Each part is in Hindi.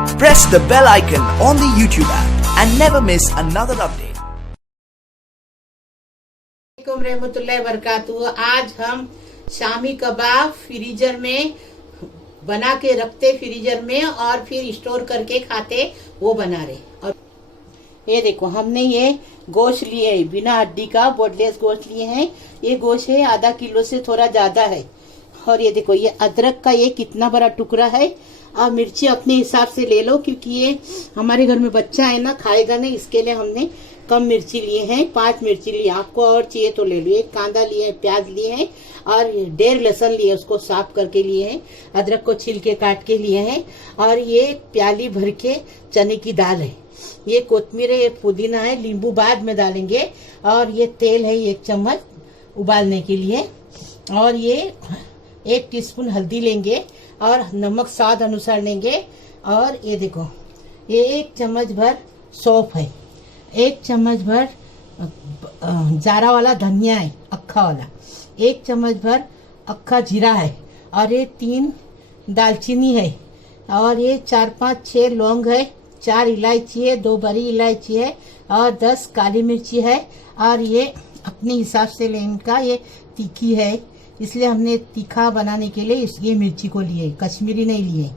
Press the bell icon on the YouTube app and never miss another update. वालेकुम रहमतुल्लाहि वबरकातुहू। आज हम शामी कबाब फ्रीजर में बना के रखते, फ्रीजर में और फिर स्टोर करके खाते, वो बना रहे। और ये देखो, हमने ये गोश्त लिए है, बिना हड्डी का बोनलेस गोश्त लिए हैं। ये गोश्त है आधा किलो से थोड़ा ज्यादा है। और ये देखो, ये अदरक का ये कितना बड़ा टुकड़ा है। और मिर्ची अपने हिसाब से ले लो, क्योंकि ये हमारे घर में बच्चा है ना, खाएगा नहीं, इसके लिए हमने कम मिर्ची लिए हैं। 5 मिर्ची लिए, आपको और चाहिए तो ले लो। 1 कांदा लिए है, प्याज लिए हैं और 1.5 लहसुन लिए, उसको साफ करके लिए हैं। अदरक को छील के काट के लिए हैं। और ये प्याली भर के चने की दाल है। ये कोतमीर है, ये पुदीना है, नींबू बाद में डालेंगे। और ये तेल है 1 चम्मच उबालने के लिए। और ये 1 टीस्पून हल्दी लेंगे और नमक स्वाद अनुसार लेंगे। और ये देखो, ये 1 चम्मच भर सौंफ है, 1 चम्मच भर जारा वाला धनिया है, अक्खा वाला, 1 चम्मच भर अक्खा जीरा है। और ये 3 दालचीनी है। और ये 4-5-6 लौंग है, 4 इलायची है, 2 बड़ी इलायची है और 10 काली मिर्ची है। और ये अपने हिसाब से लेने का, ये तीखी है इसलिए हमने तीखा बनाने के लिए ये मिर्ची को लिए, कश्मीरी नहीं लिए।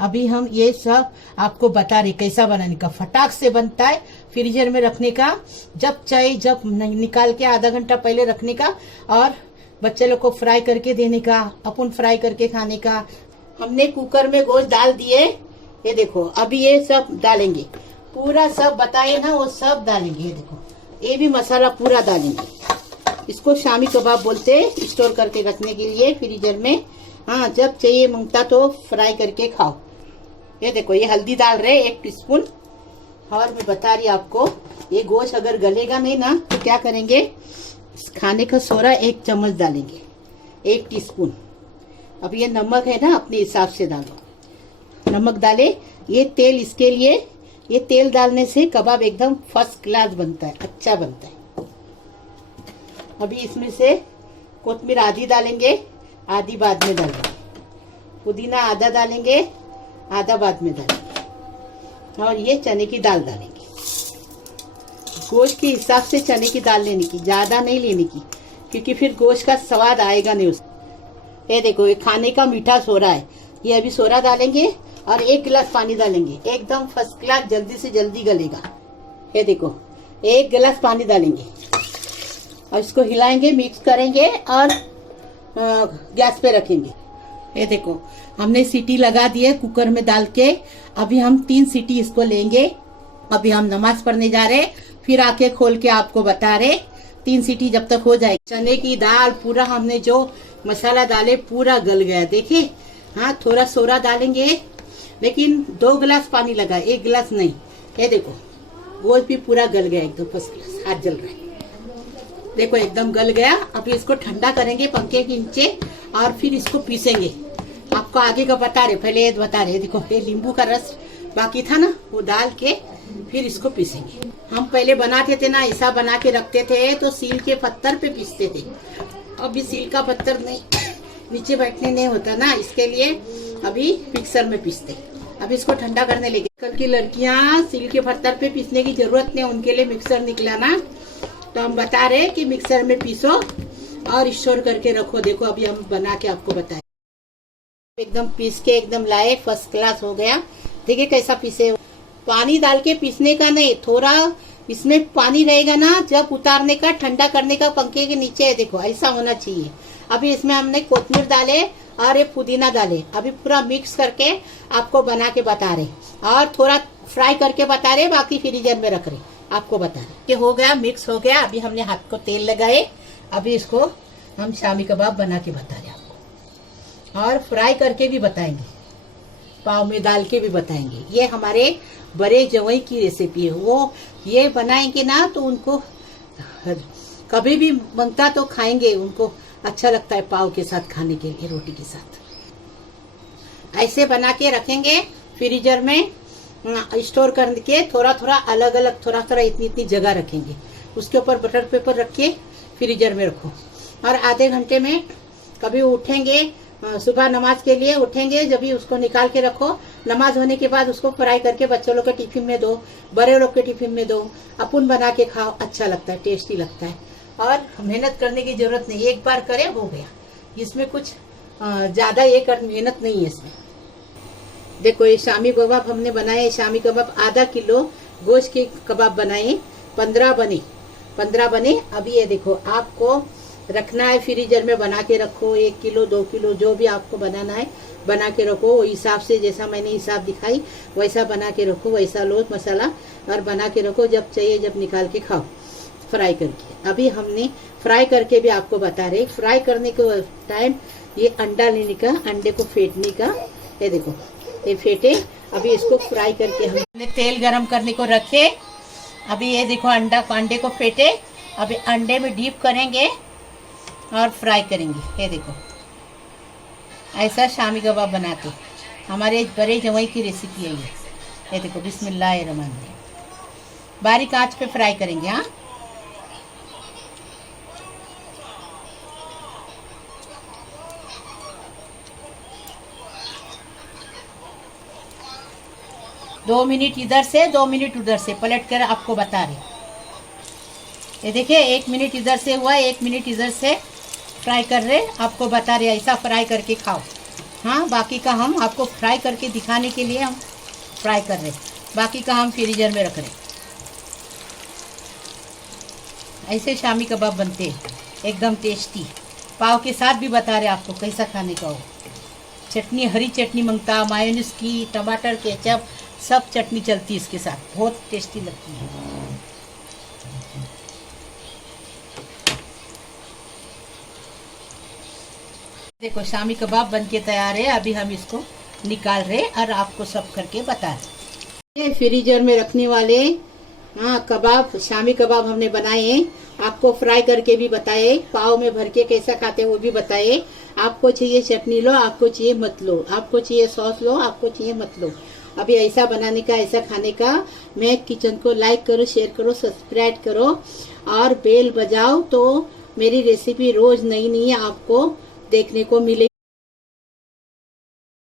अभी हम ये सब आपको बता रहे कैसा बनाने का। फटाक से बनता है, फ्रीजर में रखने का, जब चाहे जब निकाल के आधा घंटा पहले रखने का। और बच्चे लोग को फ्राई करके देने का, अपन फ्राई करके खाने का। हमने कुकर में गोश्त डाल दिए, ये देखो। अभी ये सब डालेंगे, पूरा सब बताए ना, वो सब डालेंगे। ये देखो, ये भी मसाला पूरा डालेंगे। इसको शामी कबाब बोलते हैं, स्टोर करके रखने के लिए फ्रीजर में। हाँ, जब चाहिए मांगता तो फ्राई करके खाओ। ये देखो, ये हल्दी डाल रहे 1 टीस्पून। और मैं बता रही आपको, ये गोश्त अगर गलेगा नहीं ना तो क्या करेंगे, खाने का सोडा 1 चम्मच डालेंगे, 1 टीस्पून। अब ये नमक है ना, अपने हिसाब से डालो, नमक डाले। ये तेल, इसके लिए ये तेल डालने से कबाब एकदम फर्स्ट क्लास बनता है, अच्छा बनता है। अभी इसमें से कोतमीर आधी डालेंगे, आधी बाद में डालेंगे। पुदीना आधा डालेंगे, आधा बाद में डालेंगे। और ये चने की दाल डालेंगे। गोश्त के हिसाब से चने की दाल लेने की, ज्यादा नहीं लेने की, क्योंकि फिर गोश्त का स्वाद आएगा नहीं उसका। ये देखो, ये खाने का मीठा सोडा है, ये अभी सोडा डालेंगे। और 1 गिलास पानी डालेंगे, एकदम फर्स्ट क्लास, जल्दी से जल्दी गलेगा। ये देखो, 1 गिलास पानी डालेंगे और इसको हिलाएंगे, मिक्स करेंगे और गैस पे रखेंगे। ये देखो, हमने सीटी लगा दी है कुकर में डाल के। अभी हम 3 सीटी इसको लेंगे। अभी हम नमाज पढ़ने जा रहे, फिर आके खोल के आपको बता रहे। 3 सीटी जब तक हो जाए, चने की दाल पूरा हमने जो मसाला डाले पूरा गल गया, देखिए। हाँ, थोड़ा सोडा डालेंगे, लेकिन 2 गिलास पानी लगा, 1 गिलास नहीं। ये देखो, गोश्त भी पूरा गल गया, एकदम फर्स्ट क्लास। हाथ जल रहा है, देखो एकदम गल गया। अभी इसको ठंडा करेंगे पंखे के नीचे और फिर इसको पीसेंगे। आपको आगे का बता रहे, पहले ये बता रहे। देखो, ये नींबू का रस बाकी था ना, वो डाल के फिर इसको पीसेंगे। हम पहले बनाते थे ना, ऐसा बना के रखते थे तो सील के पत्थर पे पीसते थे। अभी सील का पत्थर नहीं, नीचे बैठने नहीं होता ना, इसके लिए अभी मिक्सर में पीसते। अभी इसको ठंडा करने लेके, कल की लड़कियां सील के पत्थर पे पीसने की जरूरत नहीं, उनके लिए मिक्सर निकला ना, तो हम बता रहे कि मिक्सर में पीसो और स्टोर करके रखो। देखो, अभी हम बना के आपको बताए, एकदम पीस के एकदम लाए, फर्स्ट क्लास हो गया। देखिए कैसा पीसे, पानी डाल के पीसने का नहीं, थोड़ा इसमें पानी रहेगा ना, जब उतारने का, ठंडा करने का पंखे के नीचे। देखो, ऐसा होना चाहिए। अभी इसमें हमने कोतमीर डाले और ये पुदीना डाले। अभी पूरा मिक्स करके आपको बना के बता रहे, और थोड़ा फ्राई करके बता रहे, बाकी फ्रीजर में रख रहे, आपको बता रहे। ये हो गया, मिक्स हो गया। अभी हमने हाथ को तेल लगाए, अभी इसको हम शामी कबाब बना के बता रहे आपको, और फ्राई करके भी बताएंगे, पाव में डाल के भी बताएंगे। ये हमारे बड़े जवाई की रेसिपी है, वो ये बनाएंगे ना तो उनको कभी भी मांगता तो खाएंगे, उनको अच्छा लगता है पाव के साथ खाने के लिए, रोटी के साथ। ऐसे बना के रखेंगे फ्रीजर में, स्टोर करके थोड़ा थोड़ा अलग अलग, थोड़ा थोड़ा इतनी इतनी जगह रखेंगे। उसके ऊपर बटर पेपर रख के फ्रीजर में रखो। और आधे घंटे में कभी उठेंगे, सुबह नमाज के लिए उठेंगे, जब भी उसको निकाल के रखो, नमाज होने के बाद उसको फ्राई करके बच्चों लोग के टिफिन में दो, बड़े लोग के टिफिन में दो, अपन बना के खाओ, अच्छा लगता है, टेस्टी लगता है। और मेहनत करने की जरूरत नहीं, एक बार करे हो गया, इसमें कुछ ज्यादा ये मेहनत नहीं है इसमें। देखो ये शामी कबाब हमने बनाए, शामी कबाब आधा किलो गोश्त के कबाब बनाए, 15 बने। अभी ये देखो आपको रखना है फ्रीजर में, बना के रखो, 1 किलो 2 किलो जो भी आपको बनाना है बना के रखो, वो हिसाब से जैसा मैंने हिसाब दिखाई वैसा बना के रखो, वैसा लो मसाला और बना के रखो, जब चाहिए जब निकाल के खाओ फ्राई करके। अभी हमने फ्राई करके भी आपको बता रहे, फ्राई करने के टाइम ये अंडा लेने का, अंडे को फेंटने का, ये देखो ये फेंटे। अभी इसको फ्राई करके हमने तेल गरम करने को रखे। अभी ये देखो अंडे को फेंटे, अभी अंडे में डीप करेंगे और फ्राई करेंगे। ये देखो ऐसा शामी कबाब बनाते, हमारे बड़े जवाई की रेसिपी है ये देखो। बिस्मिल्लाहिर्रहमानिर्रहीम। बारीक आंच पे फ्राई करेंगे। हाँ, दो मिनट इधर से 2 मिनट उधर से पलट कर आपको बता रहे। ये देखिए 1 मिनट इधर से हुआ, 1 मिनट इधर से फ्राई कर रहे, आपको बता रहे ऐसा फ्राई करके खाओ। हाँ, बाकी का हम आपको फ्राई करके दिखाने के लिए हम फ्राई कर रहे, बाकी का हम फ्रीजर में रख रहे। ऐसे शामी कबाब बनते हैं, एकदम टेस्टी। पाव के साथ भी बता रहे आपको कैसा खाने का हो। चटनी, हरी चटनी मंगता, मायोनीज की, टमाटर, केचप, सब चटनी चलती है इसके साथ, बहुत टेस्टी लगती है। देखो शामी कबाब बनके तैयार है। अभी हम इसको निकाल रहे और आपको सब करके बता रहे। ये फ्रीजर में रखने वाले कबाब, शामी कबाब हमने बनाए हैं, आपको फ्राई करके भी बताए, पाव में भर के कैसा खाते हैं वो भी बताए। आपको चाहिए चटनी लो, आपको चाहिए मत लो, आपको चाहिए सॉस लो, आपको चाहिए मत लो। अभी ऐसा बनाने का, ऐसा खाने का। मैं किचन को लाइक करो, शेयर करो, सब्सक्राइब करो और बेल बजाओ, तो मेरी रेसिपी रोज नई नई आपको देखने को मिलेगी।